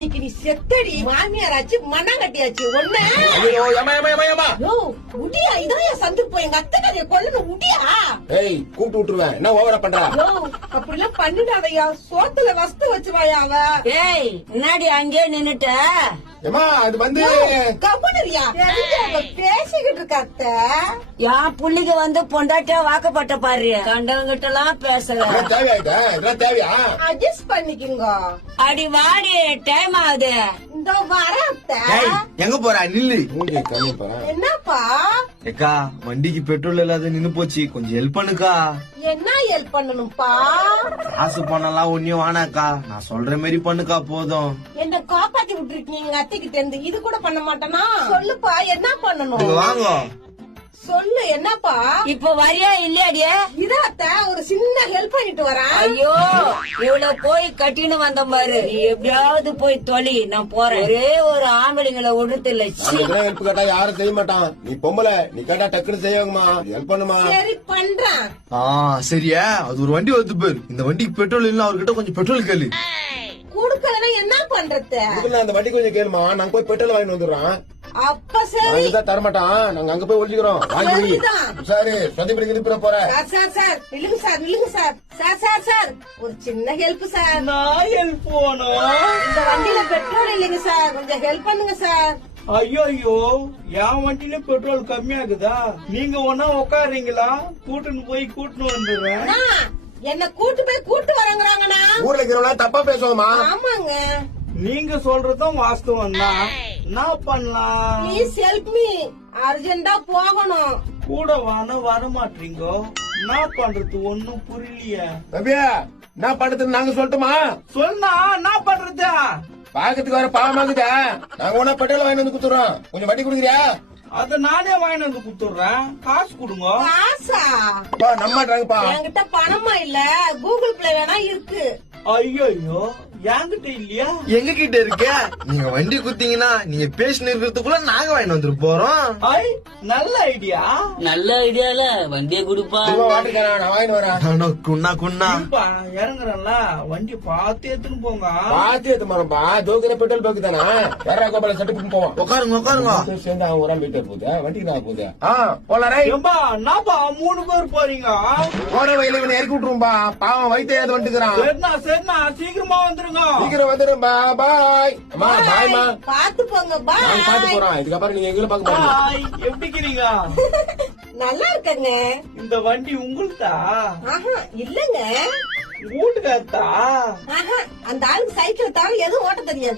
இன்னைக்கு நீ செத்தடி மாமியாராச்சு மண்ணாங்கட்டியாச்சு ஒண்ணு முடியா இதான் சந்து போய் எங்க அத்தை கதைய கொல்லணும் முடியா கூப்பிட்டு விட்டுருவேன் என்ன ஓவரா பண்ற அப்படிலாம் பண்ணிடாதையா சோத்துல வஸ்து வச்சுவாயா அவ ஏய் முன்னாடி அங்கே நின்னுட்ட அது வந்து கபனரியா பேசிக்கிட்டு இருக்க அத்தை என் புள்ளிக்கு வந்து பொண்டாட்டியா வாக்கப்பட்ட பாரு கண்டவங்கிட்ட எல்லாம் பேசுற இதெல்லாம் தேவையா அட்ஜஸ்ட் பண்ணிக்கோங்க அடி வாடி டைம் ஆகுது இந்த வர அத்தை எங்க போற நில்லு மூஞ்சி கம்மி போறேன் என்னப்பா ஏக்கா வண்டிக்கு பெட்ரோல் இல்லாத நின்னு போச்சு கொஞ்சம் ஹெல்ப் பண்ணுக்கா என்ன ஹெல்ப் பண்ணணும்ப்பா காசு பண்ணலாம் ஒன்னும் வானாக்கா நான் சொல்ற மாதிரி பண்ணுக்கா போதும் என்ன காப்பாத்தி விட்டுருக்கீங்க அத்தைக்கிட்ட இருந்து இது கூட பண்ண மாட்டேனா சொல்லுப்பா என்ன பண்ணணும் இங்க வாங்க சொல்லு என்னப்பா இப்ப வரியா இல்லையாடியே இதாத்த ஒரு சின்ன ஹெல்ப் பண்ணிட்டு வரேன் ஐயோ இவ்வளவு போய் கட்டின்னு வந்த பாரு நீ எப்படியாவது போய் தொலை நான் போறேன் ஒரே ஒரு ஆம்பளைங்களை ஒடுத்துல ஹெல்ப் கேட்டா யாரும் செய்ய மாட்டான் நீ பொம்பளை நீ கேட்டா டக்குன்னு செய்வாங்கம்மா ஹெல்ப் பண்ணுமா சரி பண்றேன் சரியா அது ஒரு வண்டி வந்து பேரு இந்த வண்டிக்கு பெட்ரோல் இல்ல அவர்கிட்ட கொஞ்சம் பெட்ரோல் கேளு குடுக்கலன்னா என்ன பண்றது அந்த வண்டி கொஞ்சம் கேளுமா நாங்க போய் பெட்ரோல் வாங்கிட்டு வந்துடுறோம் அப்ப சரி தரமாட்டான் நாங்க அங்க போய் ஒழிக்கிறோம் வாங்கி சரி சந்திப்பிடிக்கு திருப்பிட போற சார் சார் நில்லுங்க சார் நில்லுங்க சார் சார் சார் சார் ஒரு சின்ன ஹெல்ப் சார் நான் ஹெல்ப் போனோம் இந்த வண்டியில பெட்ரோல் இல்லைங்க சார் கொஞ்சம் ஹெல்ப் பண்ணுங்க சார் ஐயோ என் வண்டியில பெட்ரோல் கம்மியாகுதா நீங்க ஒன்னா உட்காருங்களா கூட்டுன்னு போய் கூட்டுன்னு வந்துடுறேன் அண்ணா, என்ன கூட்டு போய் கூட்டு வரங்கிறாங்கண்ணா ஊர்ல இருக்கிறவங்க தப்பா பேசுவோமா ஆமாங்க நீங்க சொல்றதும் வாஸ்தவம் தான் என்ன பண்ணலாம் ப்ளீஸ் ஹெல்ப் மீ அர்ஜென்டா போகணும் கூட வான வர மாட்டீங்கோ என்ன பண்றது ஒன்னும் புரியலையே தம்பியா என்ன பண்றதுன்னு நாங்க சொல்லட்டுமா சொன்னா என்ன பண்றது பாக்கத்துக்கு வர பாவமாக்குதா நாங்க ஒன்னா பெட்ரோல் வாங்கிட்டு வந்து குடுத்துறோம் கொஞ்சம் வண்டி குடுக்குறியா அத நானே வாங்கிட்டு வந்து குடுத்துடுறேன் காசு கொடுங்க காசா நம்ம மாட்டாங்கப்பா என்கிட்ட பணமா இல்ல கூகுள் பிளே வேணா இருக்கு ஐயோ என்கிட்ட இல்லையா எங்க கிட்ட இருக்க நீங்க வண்டி குத்தீங்கன்னா நீங்க பேசின இருக்கிறதுக்குள்ள நாங்க வாங்கிட்டு வந்துட்டு போறோம் ஐ நல்ல ஐடியா நல்ல ஐடியால வண்டியை கொடுப்பா வாட்டுக்காரன் நான் வாங்கிட்டு வரேன் குண்ணா குண்ணா இறங்குறேன்ல வண்டி பார்த்து எடுத்துன்னு போங்க பாத்து எடுத்து மாறப்பா தோக்கிற பெட்ரோல் பங்கு தானே வேற கோபால சட்டுக்கு போவோம் உட்காருங்க உட்காருங்க சேர்ந்து அவங்க ஒரு மீட்டர் போகுது வண்டிக்கு நான் போகுது போல ஏம்பா என்னப்பா 3 பேர் போறீங்க போற வயல இவனை இறக்கி விட்டுரும்பா பாவம் வயிற்று ஏது வந்துக்கிறான் சரிண்ணா சீக்கிரமா வந்துருங்க சீக்கிரம் வந்துடும் பாய் அம்மா பாய்மா பாத்து போங்க நாங்க பாத்து பாய் போறோம் இதுக்கப்புறம் நீங்க எங்களை பாக்க போறீங்க ஹாய் எப்படி இருக்கிறீங்க நல்லா இருக்கங்க இந்த வண்டி உங்களுதா ஆஹா இல்லங்க வீட்டுக்காரத்தா ஆஹா அந்த ஆளுக்கு சைக்கிள் தவிர எதுவும் ஓட்ட தெரியாது